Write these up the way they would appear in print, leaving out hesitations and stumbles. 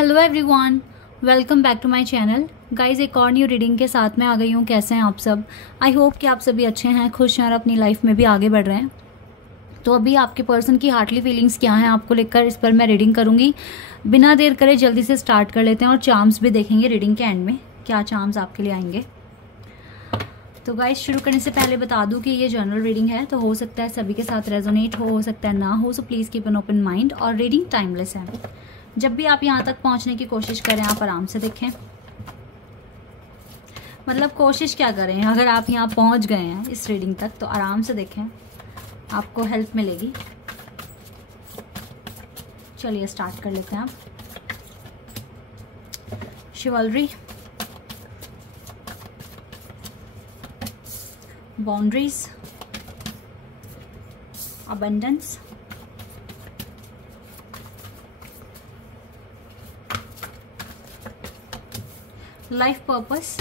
Hello everyone, welcome back to my channel. Guys एक और new reading के साथ में आ गई हूँ। कैसे हैं आप सब? आई होप कि आप सभी अच्छे हैं, खुश हैं और अपनी लाइफ में भी आगे बढ़ रहे हैं। तो अभी आपके पर्सन की हार्टली फीलिंग्स क्या हैं आपको लेकर, इस पर मैं रीडिंग करूँगी। बिना देर करे जल्दी से स्टार्ट कर लेते हैं और चार्म्स भी देखेंगे रीडिंग के एंड में क्या चार्म्स आपके लिए आएंगे। तो गाइज शुरू करने से पहले बता दूं कि ये जनरल रीडिंग है, तो हो सकता है सभी के साथ रेजोनेट हो सकता है ना हो, so please keep an open mind. और रीडिंग टाइमलेस है। जब भी आप यहाँ तक पहुँचने की कोशिश करें आप आराम से देखें। मतलब कोशिश क्या करें, अगर आप यहाँ पहुँच गए हैं इस रीडिंग तक तो आराम से देखें, आपको हेल्प मिलेगी। चलिए स्टार्ट कर लेते हैं। आप शिवलरी, बाउंड्रीज, अबंडेंस, लाइफ पर्पस।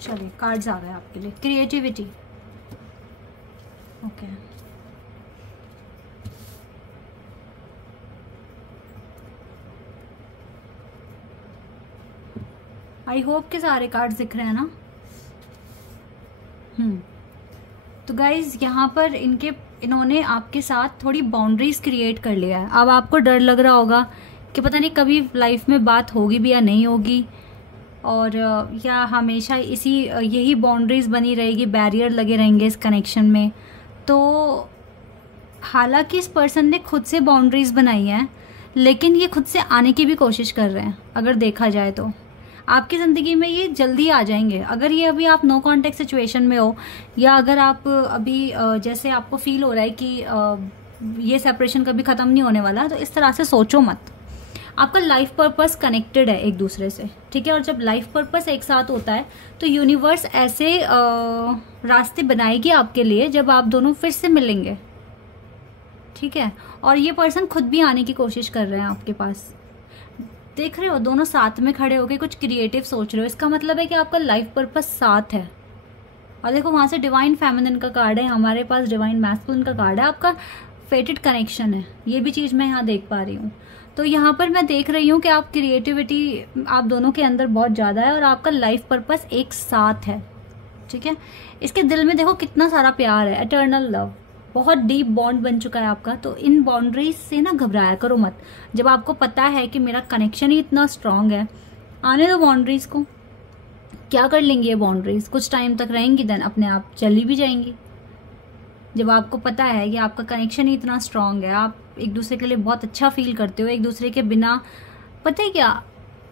चलिए कार्ड्स आ गए आपके लिए। Creativity, okay. आई होप के सारे कार्ड्स दिख रहे हैं ना। तो गाइज यहाँ पर इन्होंने आपके साथ थोड़ी बाउंड्रीज क्रिएट कर लिया है। अब आपको डर लग रहा होगा कि पता नहीं कभी लाइफ में बात होगी भी या नहीं होगी, और या हमेशा यही बाउंड्रीज बनी रहेगी, बैरियर लगे रहेंगे इस कनेक्शन में। तो हालांकि इस पर्सन ने खुद से बाउंड्रीज बनाई हैं, लेकिन ये खुद से आने की भी कोशिश कर रहे हैं। अगर देखा जाए तो आपकी ज़िंदगी में ये जल्दी आ जाएंगे। अगर ये अभी आप नो कॉन्टेक्ट सिचुएशन में हो, या अगर आप अभी जैसे आपको फील हो रहा है कि ये सेपरेशन कभी ख़त्म नहीं होने वाला, तो इस तरह से सोचो मत। आपका लाइफ पर्पस कनेक्टेड है एक दूसरे से, ठीक है। और जब लाइफ पर्पस एक साथ होता है तो यूनिवर्स ऐसे रास्ते बनाएगी आपके लिए जब आप दोनों फिर से मिलेंगे, ठीक है। और ये पर्सन खुद भी आने की कोशिश कर रहे हैं आपके पास। देख रहे हो दोनों साथ में खड़े होके कुछ क्रिएटिव सोच रहे हो। इसका मतलब है कि आपका लाइफ पर्पस साथ है। और देखो वहां से डिवाइन फेमिनिन का कार्ड है, हमारे पास डिवाइन मैस्कुलिन का कार्ड है। आपका फेटेड कनेक्शन है, ये भी चीज़ मैं यहाँ देख पा रही हूँ। तो यहाँ पर मैं देख रही हूँ कि आप क्रिएटिविटी आप दोनों के अंदर बहुत ज़्यादा है और आपका लाइफ पर्पस एक साथ है, ठीक है। इसके दिल में देखो कितना सारा प्यार है, एटर्नल लव, बहुत डीप बॉन्ड बन चुका है आपका। तो इन बाउंड्रीज से ना घबराया करो मत। जब आपको पता है कि मेरा कनेक्शन ही इतना स्ट्रांग है, आने दो बाउंड्रीज को। क्या कर लेंगी ये बाउंड्रीज? कुछ टाइम तक रहेंगी, देन अपने आप चली भी जाएंगी। जब आपको पता है कि आपका कनेक्शन ही इतना स्ट्रांग है, आप एक दूसरे के लिए बहुत अच्छा फील करते हो, एक दूसरे के बिना, पता है क्या,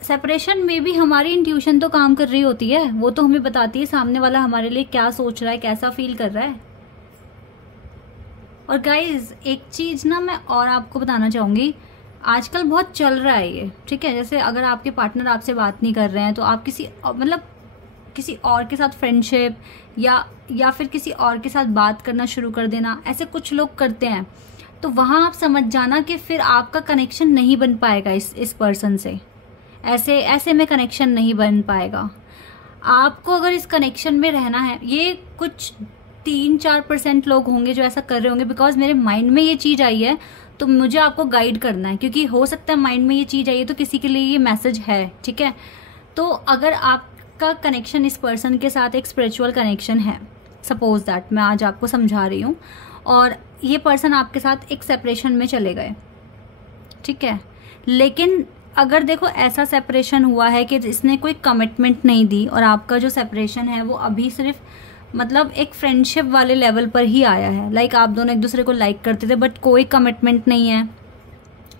सेपरेशन में भी हमारी इंट्यूशन तो काम कर रही होती है। वो तो हमें बताती है सामने वाला हमारे लिए क्या सोच रहा है, कैसा फील कर रहा है। और गाइज एक चीज़ ना मैं और आपको बताना चाहूँगी, आजकल बहुत चल रहा है ये, ठीक है। जैसे अगर आपके पार्टनर आपसे बात नहीं कर रहे हैं तो आप किसी और के साथ फ्रेंडशिप या फिर किसी और के साथ बात करना शुरू कर देना, ऐसे कुछ लोग करते हैं। तो वहाँ आप समझ जाना कि फिर आपका कनेक्शन नहीं बन पाएगा इस पर्सन से। ऐसे में कनेक्शन नहीं बन पाएगा। आपको अगर इस कनेक्शन में रहना है, ये कुछ 3-4% लोग होंगे जो ऐसा कर रहे होंगे, बिकॉज मेरे माइंड में ये चीज़ आई है तो मुझे आपको गाइड करना है, क्योंकि हो सकता है माइंड में ये चीज़ आई है तो किसी के लिए ये मैसेज है, ठीक है। तो अगर आपका कनेक्शन इस पर्सन के साथ एक स्पिरिचुअल कनेक्शन है, सपोज दैट मैं आज आपको समझा रही हूँ, और ये पर्सन आपके साथ एक सेपरेशन में चले गए, ठीक है। लेकिन अगर देखो ऐसा सेपरेशन हुआ है कि इसने कोई कमिटमेंट नहीं दी और आपका जो सेपरेशन है वो अभी सिर्फ मतलब एक फ्रेंडशिप वाले लेवल पर ही आया है, लाइक आप दोनों एक दूसरे को लाइक करते थे बट कोई कमिटमेंट नहीं है,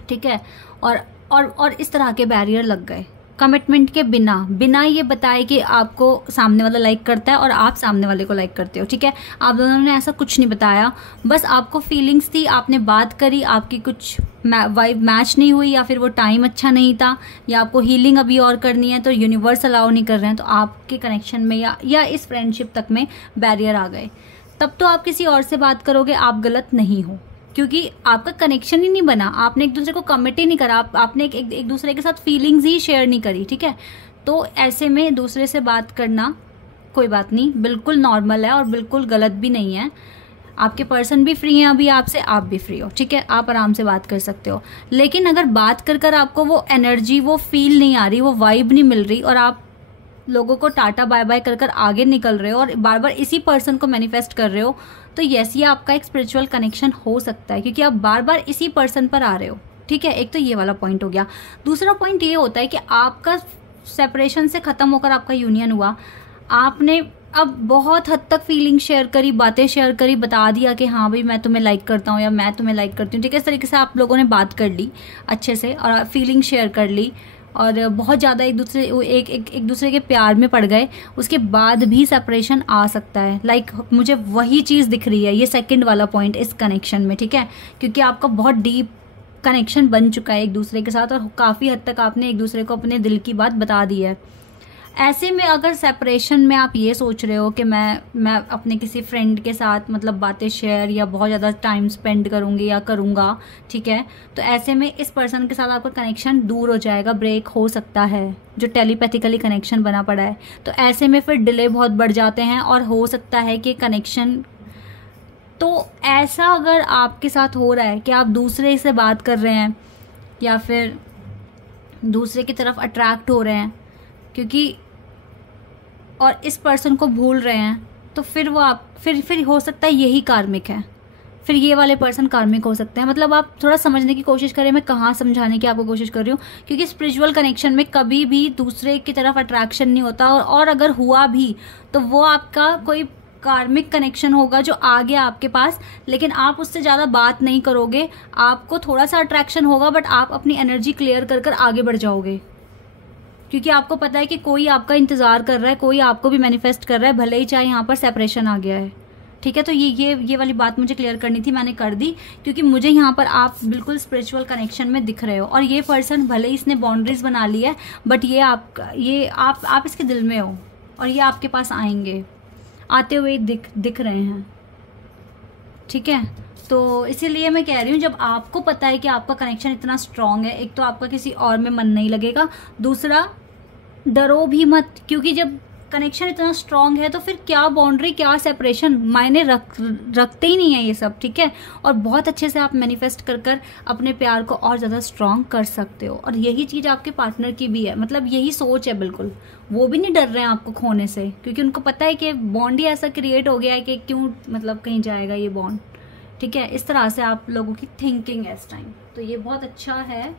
ठीक है। और इस तरह के बैरियर लग गए कमिटमेंट के बिना ये बताए कि आपको सामने वाला लाइक करता है और आप सामने वाले को लाइक करते हो, ठीक है। आप दोनों ने ऐसा कुछ नहीं बताया, बस आपको फीलिंग्स थी, आपने बात करी, आपकी कुछ वाइब मैच नहीं हुई, या फिर वो टाइम अच्छा नहीं था, या आपको हीलिंग अभी और करनी है तो यूनिवर्स अलाउ नहीं कर रहे हैं, तो आपके कनेक्शन में या इस फ्रेंडशिप तक में बैरियर आ गए। तब तो आप किसी और से बात करोगे, आप गलत नहीं हो, क्योंकि आपका कनेक्शन ही नहीं बना, आपने एक दूसरे को कमिट ही नहीं करा, आपने एक दूसरे के साथ फीलिंग्स ही शेयर नहीं करी, ठीक है। तो ऐसे में दूसरे से बात करना कोई बात नहीं, बिल्कुल नॉर्मल है और बिल्कुल गलत भी नहीं है। आपके पर्सन भी फ्री हैं अभी आपसे, आप भी फ्री हो, ठीक है, आप आराम से बात कर सकते हो। लेकिन अगर बात कर कर आपको वो एनर्जी, वो फील नहीं आ रही, वो वाइब नहीं मिल रही और आप लोगों को टाटा बाय बाय कर कर आगे निकल रहे हो और बार बार इसी पर्सन को मैनिफेस्ट कर रहे हो, तो यस, ये आपका एक स्पिरिचुअल कनेक्शन हो सकता है, क्योंकि आप बार बार इसी पर्सन पर आ रहे हो, ठीक है। एक तो ये वाला पॉइंट हो गया। दूसरा पॉइंट ये होता है कि आपका सेपरेशन से खत्म होकर आपका यूनियन हुआ, आपने अब बहुत हद तक फीलिंग शेयर करी, बातें शेयर करी, बता दिया कि हाँ भाई मैं तुम्हें लाइक करता हूँ या मैं तुम्हें लाइक करती हूँ, ठीक है। इस तरीके से आप लोगों ने बात कर ली अच्छे से और फीलिंग शेयर कर ली और बहुत ज़्यादा एक दूसरे के प्यार में पड़ गए, उसके बाद भी सेपरेशन आ सकता है। लाइक मुझे वही चीज़ दिख रही है, ये सेकंड वाला पॉइंट इस कनेक्शन में, ठीक है, क्योंकि आपका बहुत डीप कनेक्शन बन चुका है एक दूसरे के साथ और काफ़ी हद तक आपने एक दूसरे को अपने दिल की बात बता दी है। ऐसे में अगर सेपरेशन में आप ये सोच रहे हो कि मैं अपने किसी फ्रेंड के साथ मतलब बातें शेयर या बहुत ज़्यादा टाइम स्पेंड करूँगी या करूँगा, ठीक है, तो ऐसे में इस पर्सन के साथ आपका कनेक्शन दूर हो जाएगा, ब्रेक हो सकता है, जो टेलीपैथिकली कनेक्शन बना पड़ा है। तो ऐसे में फिर डिले बहुत बढ़ जाते हैं और हो सकता है कि कनेक्शन, तो ऐसा अगर आपके साथ हो रहा है कि आप दूसरे से बात कर रहे हैं या फिर दूसरे की तरफ अट्रैक्ट हो रहे हैं क्योंकि और इस पर्सन को भूल रहे हैं, तो फिर वो आप फिर हो सकता है यही कार्मिक है, फिर ये वाले पर्सन कार्मिक हो सकते हैं। मतलब आप थोड़ा समझने की कोशिश करें, मैं कहाँ समझाने की आपको कोशिश कर रही हूँ, क्योंकि स्पिरिचुअल कनेक्शन में कभी भी दूसरे की तरफ अट्रैक्शन नहीं होता और अगर हुआ भी तो वो आपका कोई कार्मिक कनेक्शन होगा जो आ गया आपके पास, लेकिन आप उससे ज़्यादा बात नहीं करोगे, आपको थोड़ा सा अट्रैक्शन होगा बट आप अपनी एनर्जी क्लियर कर कर आगे बढ़ जाओगे, क्योंकि आपको पता है कि कोई आपका इंतजार कर रहा है, कोई आपको भी मैनिफेस्ट कर रहा है, भले ही चाहे यहाँ पर सेपरेशन आ गया है, ठीक है। तो ये वाली बात मुझे क्लियर करनी थी, मैंने कर दी, क्योंकि मुझे यहाँ पर आप बिल्कुल स्पिरिचुअल कनेक्शन में दिख रहे हो और ये पर्सन भले ही इसने बाउंड्रीज बना ली है बट ये आप इसके दिल में हो और ये आपके पास आएंगे, आते हुए दिख रहे हैं, ठीक है। तो इसीलिए मैं कह रही हूँ, जब आपको पता है कि आपका कनेक्शन इतना स्ट्रांग है, एक तो आपका किसी और में मन नहीं लगेगा, दूसरा डरो भी मत, क्योंकि जब कनेक्शन इतना स्ट्रांग है तो फिर क्या बाउंड्री क्या सेपरेशन मायने रखते ही नहीं है ये सब, ठीक है। और बहुत अच्छे से आप मैनिफेस्ट कर कर अपने प्यार को और ज़्यादा स्ट्रांग कर सकते हो और यही चीज़ आपके पार्टनर की भी है, मतलब यही सोच है बिल्कुल, वो भी नहीं डर रहे हैं आपको खोने से, क्योंकि उनको पता है कि बॉन्ड ही ऐसा क्रिएट हो गया है कि क्यों मतलब कहीं जाएगा ये बॉन्ड, ठीक है। इस तरह से आप लोगों की थिंकिंग है इस टाइम, तो ये बहुत अच्छा है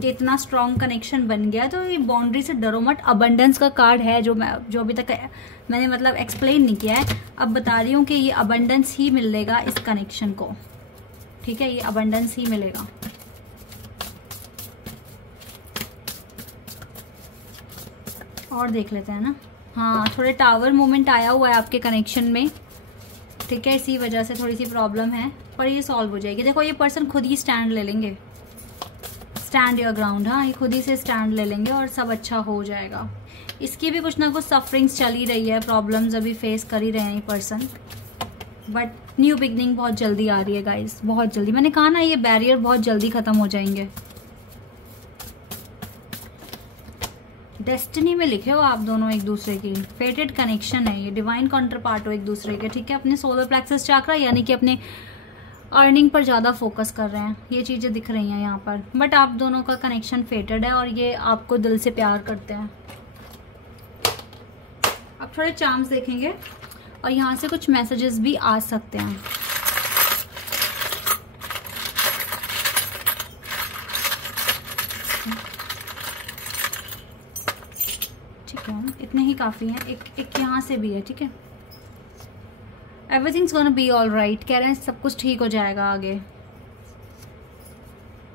कि इतना स्ट्रॉन्ग कनेक्शन बन गया। तो ये बाउंड्री से डरो मत, अबंडेंस का कार्ड है जो अभी तक मैंने मतलब एक्सप्लेन नहीं किया है, अब बता रही हूँ कि ये अबंडेंस ही मिलेगा इस कनेक्शन को, ठीक है, ये अबंडेंस ही मिलेगा। और देख लेते हैं ना, हाँ थोड़े टावर मूवमेंट आया हुआ है आपके कनेक्शन में, ठीक है, इसी वजह से थोड़ी सी प्रॉब्लम है पर ये सॉल्व हो जाएगी। देखो ये पर्सन खुद ही स्टैंड ले लेंगे, स्टैंड योर ग्राउंड, हाँ ये खुद ही से स्टैंड ले लेंगे और सब अच्छा हो जाएगा। इसकी भी कुछ ना कुछ सफरिंग्स चल ही रही है, प्रॉब्लम्स अभी फेस कर ही रहे हैं ये पर्सन, बट न्यू बिगनिंग बहुत जल्दी आ रही है गाइस, बहुत जल्दी। मैंने कहा ना ये बैरियर बहुत जल्दी खत्म हो जाएंगे। डेस्टिनी में लिखे हो आप दोनों एक दूसरे की, फेटेड कनेक्शन है ये, डिवाइन काउंटर पार्ट हो एक दूसरे के, ठीक है। अपने सोलर प्लेक्सस चक्रा यानी कि अपने अर्निंग पर ज़्यादा फोकस कर रहे हैं, ये चीज़ें दिख रही हैं यहाँ पर, बट आप दोनों का कनेक्शन फेटेड है और ये आपको दिल से प्यार करते हैं। अब थोड़े चार्म्स देखेंगे और यहाँ से कुछ मैसेजेस भी आ सकते हैं। ठीक है, इतने ही काफ़ी हैं, एक यहाँ से भी है, ठीक है। Everything's gonna be all right, कह रहे हैं सब कुछ ठीक हो जाएगा आगे।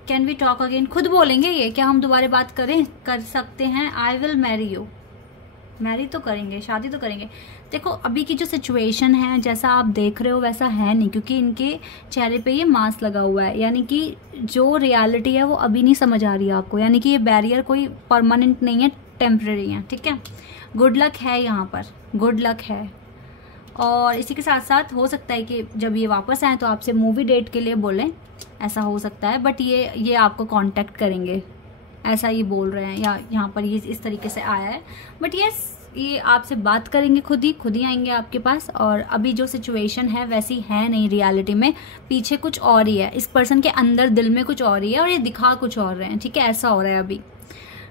कैन वी टॉक अगेन, खुद बोलेंगे ये, क्या हम दोबारा बात कर सकते हैं। I will marry you, marry तो करेंगे, शादी तो करेंगे। देखो अभी की जो सिचुएशन है जैसा आप देख रहे हो वैसा है नहीं, क्योंकि इनके चेहरे पे ये मास्क लगा हुआ है, यानी कि जो रियलिटी है वो अभी नहीं समझ आ रही है आपको, यानी कि ये बैरियर कोई परमानेंट नहीं है, टेम्परेरी है, ठीक है। गुड लक है यहाँ पर, गुड लक है। और इसी के साथ साथ हो सकता है कि जब ये वापस आए तो आपसे मूवी डेट के लिए बोलें, ऐसा हो सकता है, बट ये आपको कांटेक्ट करेंगे, ऐसा ये बोल रहे हैं, या यहाँ पर ये इस तरीके से आया है। बट ये ये आपसे बात करेंगे, खुद ही आएंगे आपके पास। और अभी जो सिचुएशन है वैसी है नहीं रियलिटी में, पीछे कुछ और ही है, इस पर्सन के अंदर दिल में कुछ और ही है और ये दिखा कुछ और रहे हैं, ठीक है, ऐसा हो रहा है अभी।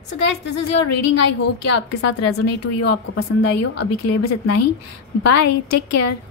So guys, this is your reading. I hope कि आपके साथ रेजोनेट हुई हो, आपको पसंद आई हो। अभी के लिए बस इतना ही। Bye, take care.